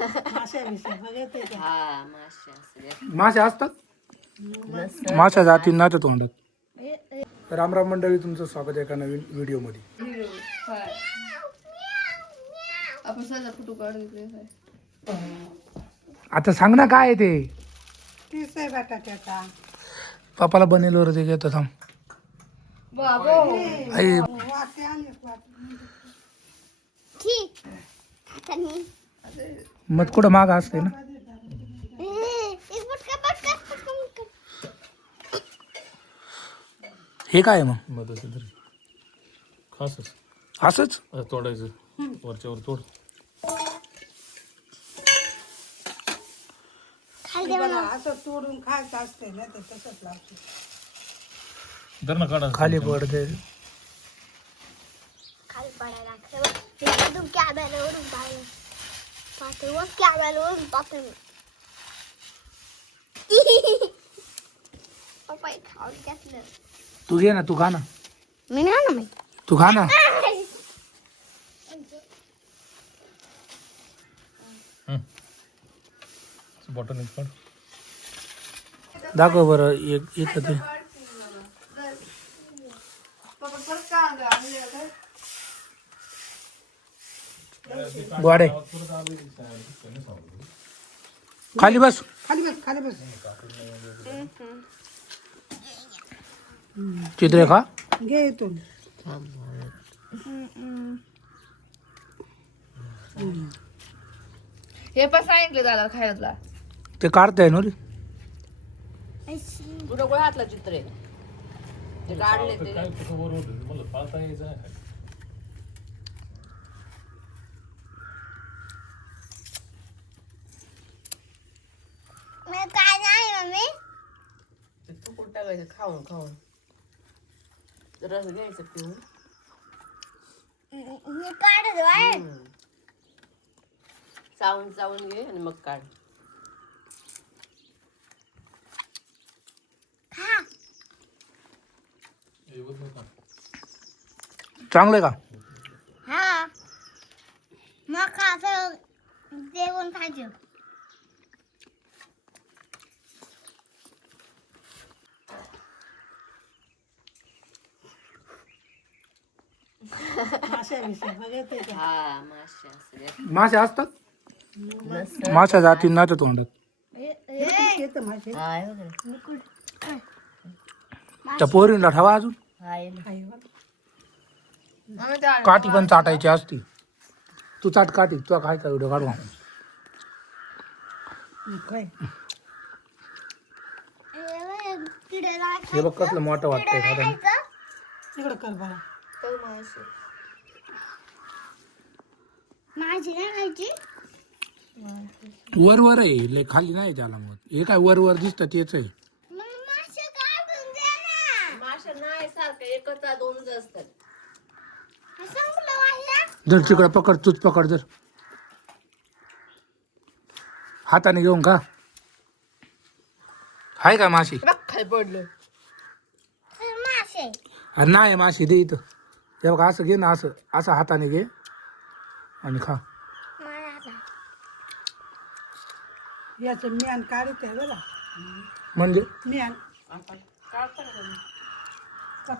हा मासे असतात माशा जाती ना तर तोंडात. रामराम मंडळी, तुमचं स्वागत आहे एका नवीन व्हिडिओमध्ये. आपण सहज फोटो काढू. आता सांग ना काय आहे ते. पीस आहे बटाट्याचा. पप्पाला बनेल ते घेतो थांब. आई वाटे आले मत कुठं माग असते ना. हे काय आहे मग असंच तोडायचं वरच्यावर तोड. असं तोडून खायचं असते ना ते तसंच लागतं. धर ना काढा खाली पडते. खाली पडायला लागतं कॅबॅलवरून पाहिलं पाठवून कॅबॅलवरून पाठवून पप्पा खाऊन घेतलं. तू घे ना, तू खा ना, मी नाही ना माहिती. तू खा ना. बॉटल काढ. दाखव बरं एक इथं ते. गोडे खाली बस. खाली बस खाली बस. चित्रे खा. घे इथून. हे पण सांगितलं दादा खायला. ते काढताय ना रे. कुठं कुठं हातला चित्र आहे ते काढले ते. काय कुठं वर होतं मला पाहता यायचं नाही. मी काय नाही मम्मी. तू कुठं टाकायचं खाऊन खाऊन रस घ्यायचं पिऊन. मी काढत बाहेर. चावून चावून घे आणि मग काढ. खा. चांगलं का. हा मग खा असं जेवण खायचं. हा मासे असले मासे असतात माशा जाती ना तर तोंडात. येतं माझे. त्या पोरींला ठेवा अजून. काठी पण चाटायची असती. तू चाट काठी, तुला खायचा व्हिडिओ काढवा. काय हे बघ कसलं मोठं वाटतंय खाताना. इकडं कर बाळा. माझी नाही खायची. वर वर आहे लय खाली नाही त्याला. मग हे काय वर वर दिसतं तेच आहे. मग मासे काढून दे ना. मासे नाही सारखं एकच दोनच असतात. संपलं वाटलं. जर तिकडं पकड, तूच पकड. जर हाताने घेऊन का. हाय का माशी. खाली पडलं. मासे अरे नाही माशी दे इथं. हे बघा असं घे ना, असं असं हाताने घे आणि खा. याचं म्यान काढत आहे बघा. म्हणजे म्यान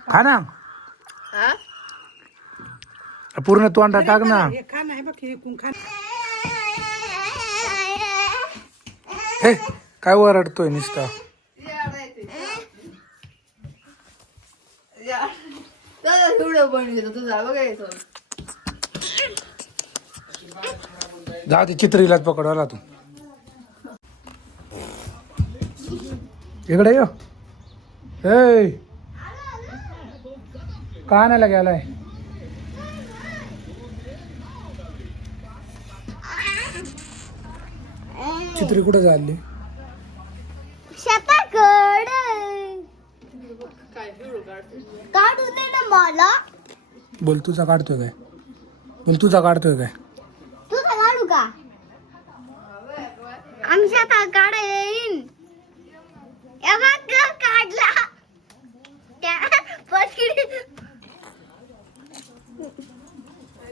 खा ना, हा पूर्ण तोंडात टाक ना. हे खा नाही बघ हे कुं खा. हे काय वरडतोय नुसता. व्हिडिओ बनवतो तुझा बघायचो. जा ते चित्रीलाच पकडवला तू. इकडे ये. हे का आणायला गेलाय. चित्री कुठं झाली. शेताकड काढू दे ना मला. बोल तुझा काढतोय काय. बोल तुझा काढतोय काय. तुझा काढू का. आम्ही शेतात काढा येईन. काढला त्या पकडे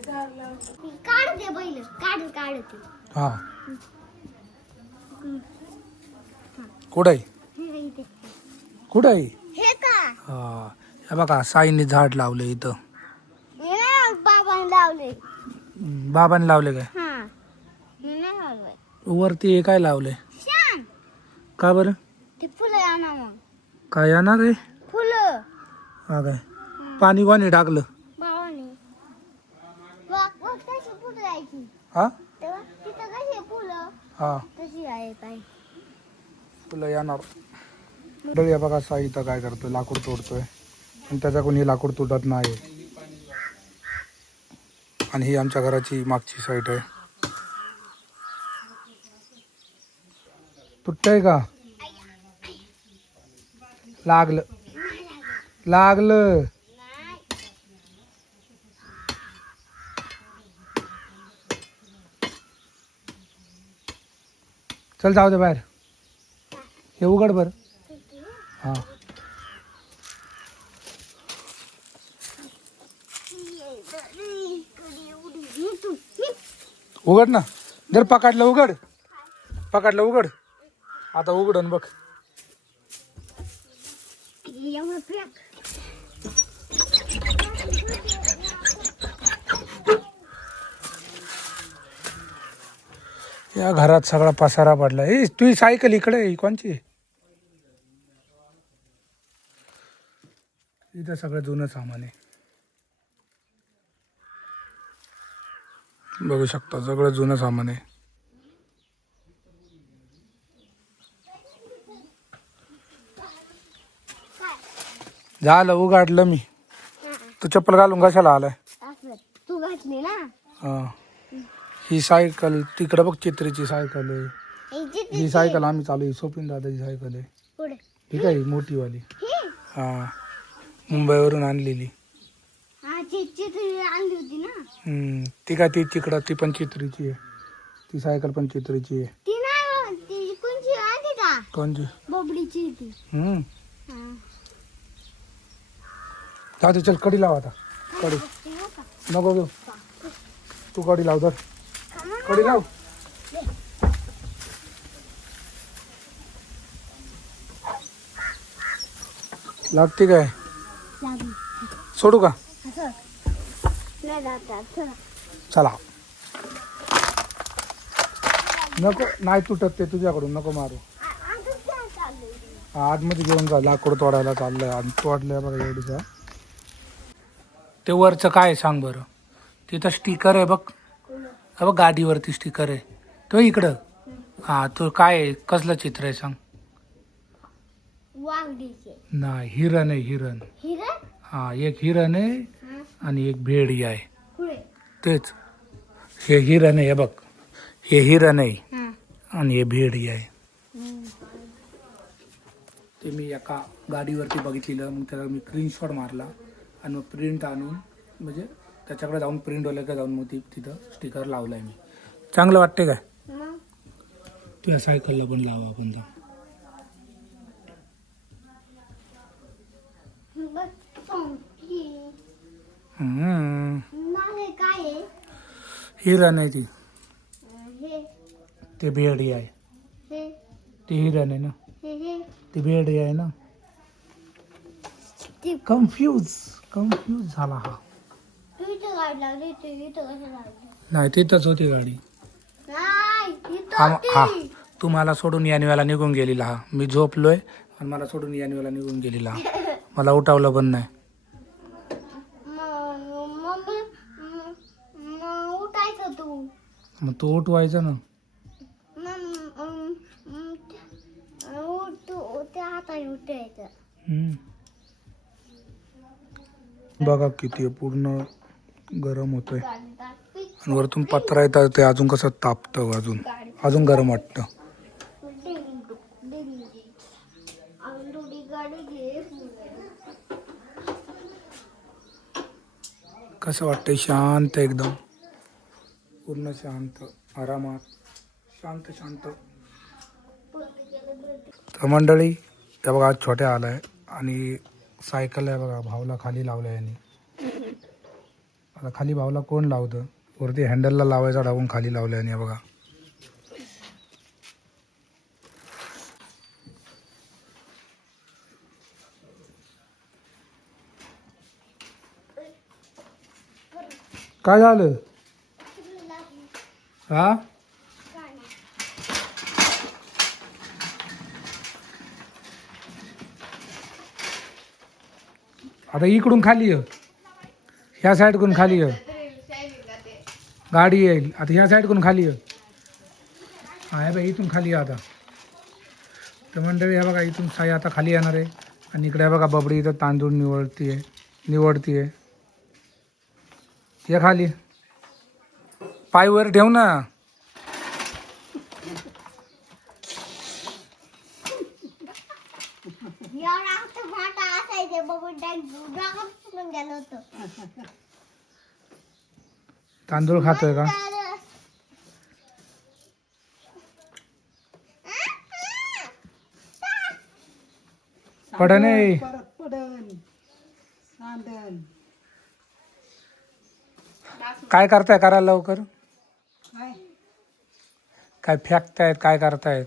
काढ दे बैल काढ ते हा कुठं आहे हे इथे. कुठं आहे हे का हा हे बघा साईने झाड लावले इथं. मी नाही बाबांनी लावले. बाबांनी लावले काय हा मी नाही लावले. वरती हे काय लावले शान का बरं ते फुलं आणा मग काय येणार आहे फुलं हा काय पाणी कोणी टाकलं बाबांनी बघ कशी फुलं यायची हा तेव्हा तिथं कशी फुलं हा तशी आहे काय तुला येणार मंडळी बघा साई इथं काय करतोय लाकूड तोडतोय आणि त्याच्याकडून हे लाकूड तुटत नाही आणि ही आमच्या घराची मागची साईड आहे. तुटतंय का लागलं लागलं चल जाऊ दे बाहेर हे उघड बर हा उघड ना जर पकडलं उघड आता उघडन बघ या घरात सगळा पसारा पडला. ए तुझी सायकल इकडे आहे, कोणची आहे? इथं सगळं जुनं सामान आहे, बघू शकता सगळं जुनं सामान आहे. झालं उघडलं मी. तू चप्पल घालून कशाला आलाय? तू घातली ना. हा ही सायकल तिकडे बघ चित्रीची सायकल आहे. ही सायकल आम्ही चालू आहे सोपिन दादाची सायकल आहे. ठीक आहे मोठी वाली. हा मुंबईवरून आणलेली. आणली होती ना. ती काय ती तिकडं ती पण चित्रीची आहे. ती सायकल पण चित्रीची आहे. ती नाही ती कोणची आली का? कोणची? बबडीची ती. जाऊ दे चल कडी लाव आता. कडी नको घेऊ तू कडी लाव तर कडी लाव. लागते काय? सोडू का? चला नको नाही तुटत ते तुझ्याकडून नको मारू. आतमध्ये घेऊन जा लाकूड तोडायला चाललंय आणि तोडलंय बघा एवढीचा. ते वरचं काय सांग बरं? तिथं स्टिकर आहे बघ. हा बघ गाडीवरती स्टिकर आहे तो इकडं. हा तो काय आहे? कसलं चित्र आहे सांग? नाही हिरण आहे हिरण. हा एक हिरण आहे आणि एक भेडी आहे. तेच हे हिरण आहे बघ. हे हिरण आहे आणि हे भेडी आहे. ते मी एका गाडीवरती बघितलेलं मग त्याला मी स्क्रीनशॉट मारला आणि मग प्रिंट आणून म्हणजे त्याच्याकडे जाऊन प्रिंटवाल्याकडे जाऊन मग तिथं स्टिकर लावलाय मी. चांगलं वाटते काय? तुझ्या सायकलला पण लावा आपण जाऊ. हिरण आहे ती. ते भेडी आहे. ती हिरण आहे ना. ती भेडी आहे ना. कन्फ्यूज झाला हा. नाही तिथंच होती गाडी. हा तू मला सोडून यानवेला निघून गेलेला. हा मी झोपलोय आणि मला सोडून यानवेला निघून गेलेला. मला उठावलं पण नाही. मग तू उठवायचं ना. बघा किती पूर्ण गरम होतंय आणि वरतून पत्रा येतात ते अजून कसं तापतं. अजून गरम वाटतं. कसं वाटतंय? शांत एकदम पूर्ण शांत आरामात शांत. तर मंडळी त्या बघा आज छोट्या आलाय आणि सायकल आहे बघा भाऊला खाली लावलाय यांनी. आता खाली भावला कोण लावतं? वरती हँडलला लावायचा टाकून खाली लावलं आणि बघा. काय झालं? हा आता इकडून खाली ये, ह्या साईडकडून खाली ये, गाडी येईल. आता ह्या साईडकडून खाली ये. हा बाई इथून खाली या आता. तर मंडळी ह्या बघा इथून साई आता खाली येणार आहे आणि इकडे बघा बबडी इथं तांदूळ निवडतीये. ये खाली, पाय वर ठेव ना. तांदूळ खातोय का? पडा नाही. परत पडन सांडन. काय करताय? करा लवकर. काय काय फेकतायत? काय करतायत?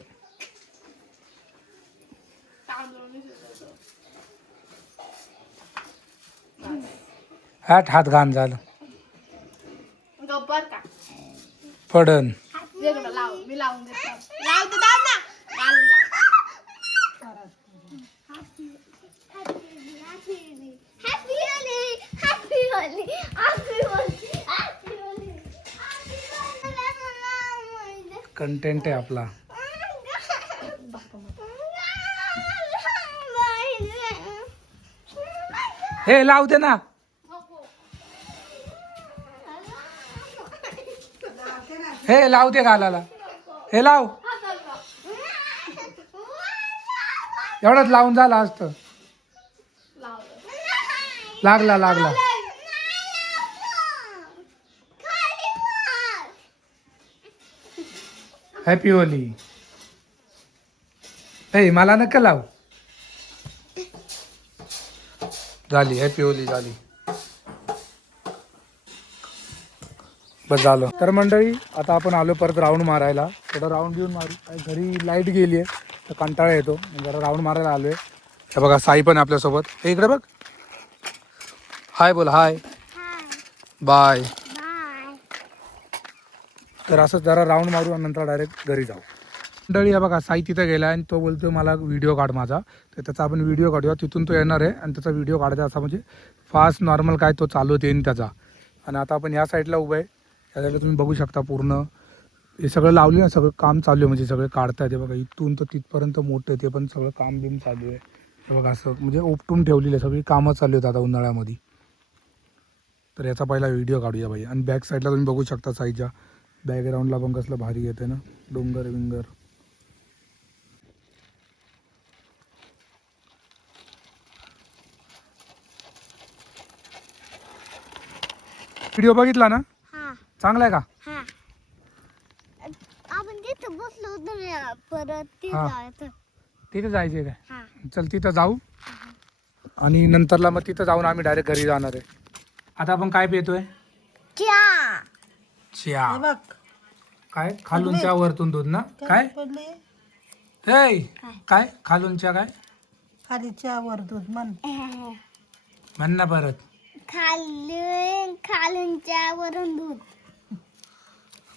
हात घाण झालं. गप्पर का पडन. लाव मी लावून देतो. लाव तर दाब ना. घालून लाव. कंटेंट आहे आपला. हे लाव दे ना. हे लाव दे घालायला. हे लाव. एवढंच लावून झालं असतं. लागला. Happy Holy. हे मला नका लाव. झाली हॅपी होली झाली. बस झालं. तर मंडळी आता आपण आलो परत राऊंड मारायला. थोडं राऊंड घेऊन मारू. काय घरी लाईट गेली आहे तर कंटाळा येतो. जरा राऊंड मारायला आलोय. हे बघा साई पण आपल्यासोबत. हे इकडे बघ. हाय बोल. Hi bye. तर असं जरा राऊंड मारू आणि नंतर डायरेक्ट घरी जाऊ. मंडळी हे बघा साई तिथं गेला आणि तो बोलतोय मला व्हिडिओ काढ माझा. तर त्याचा आपण व्हिडिओ काढूया. तिथून तो येणार आहे आणि त्याचा व्हिडिओ काढायचा असा म्हणजे फास्ट नॉर्मल काय तो चालवत येईन त्याचा. आणि आता आपण ह्या साईडला उभं आहे. ह्या साईडला तुम्ही बघू शकता पूर्ण हे सगळं लावले ना. सगळं काम चालू आहे म्हणजे सगळे काढताय. ते बघा इथून तर तिथपर्यंत मोठं आहे ते पण सगळं काम बिम चालू आहे. हे बघा असं म्हणजे उपटून ठेवलेलं आहे. सगळी कामं चालू आहेत आता उन्हाळ्यामध्ये. तर याचा पहिला व्हिडिओ काढूया बाई. आणि बॅक साईडला तुम्ही बघू शकता साईडच्या बॅकग्राऊंडला पण कसलं भारी येते ना डोंगर विंगर. व्हिडिओ बघितला ना? चांगला आहे का? आपण तिथं बसलो होतो ना, परत हा. जायचं. तिथे जायचे काय? चल तिथं जाऊ आणि नंतरला मग तिथं जाऊन आम्ही डायरेक्ट घरी जाणार आहे. आता आपण काय पितोय? चहा. बघ काय खालून चहा वरतून दूध ना? काय पडले हे काय खालून चहा काय खाली चहा वर दूध म्हण. म्हण ना परत. खालूनच्या वरून दूध.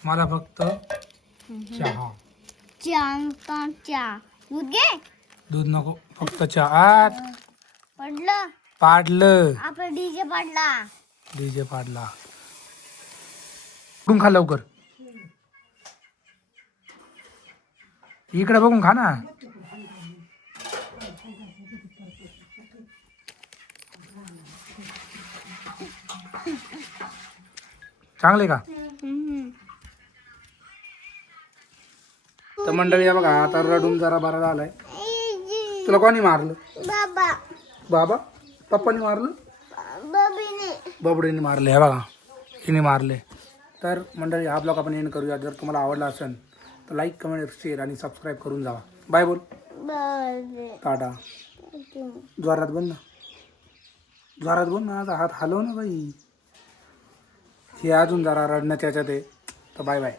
मला फक्त चहा. चहा दूध घे. दूध नको फक्त चहा. पडलं पाडलं. आपला डीजे पाडला. बघून खा लवकर. इकडे बघून खा ना. चांगले का? तर मंडळी बघा आता रडून जरा बरा झालाय. तुला कोणी मारलं? बाबा पप्पानी मारलं? बबडीने मारले. हे बघा हिने मारले. तर मंडळी हा ब्लॉग आपण एंड करूया. जर तुम्हाला आवडला असेल तर लाईक कमेंट शेअर आणि सबस्क्राईब करून जावा. बाय बोल. टाटा. जोरात बोल ना. जोरात बोल ना. आता हात हलव ना बाई. हे अजून जरा रडण्याच्या ह्याच्यात आहे. तर बाय बाय.